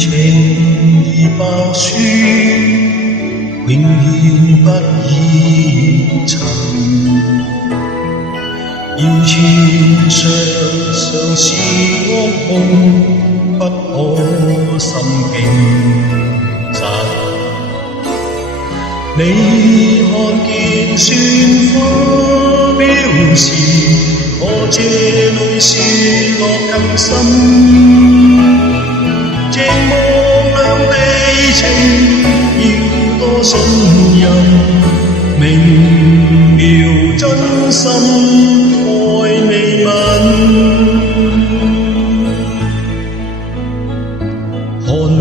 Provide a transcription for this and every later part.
情意白雪，永遠不依塵。要穿上常是惡夢，不可心驚震。你看見雪花飄時，我這淚是落更深。寂寞兩地情，要多信任，明了真心愛未泯。寒門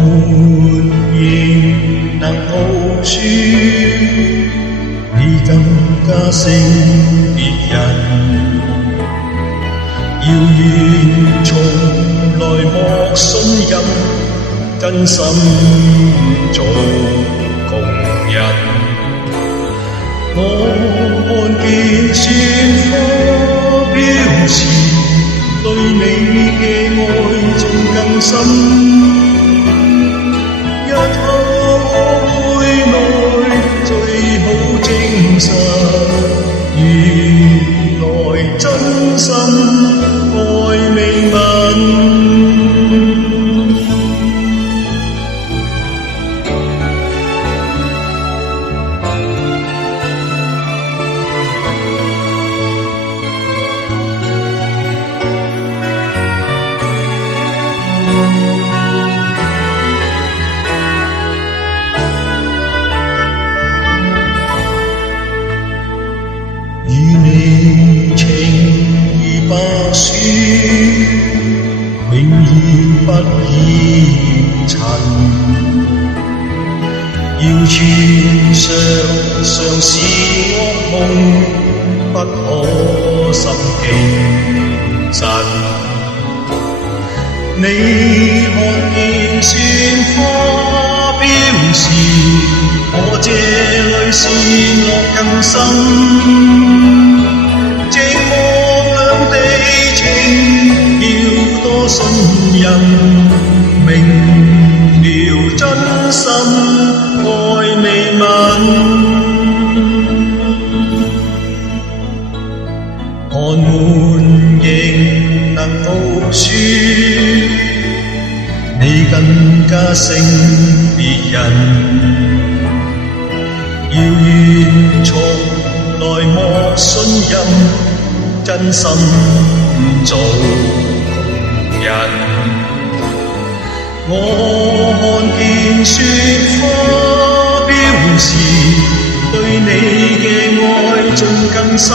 仍能傲雪，你更加勝別人。遙遠從來莫信任，真心做共人。我看見雪花飄時，對你嘅愛仲更深。日後我回來最好證實，原來真心愛未泯。與你情意白雪，永遠不依塵。要穿上常是惡夢，不可心驚震。你看見雪花飄時，我這淚是落更深。寂寞兩地情，要多信任，明了真心愛未泯。寒門仍能傲雪，你更加勝別人。遙遠從來莫信任，真心做共人。我看見雪花飄時，對你嘅愛仲更深。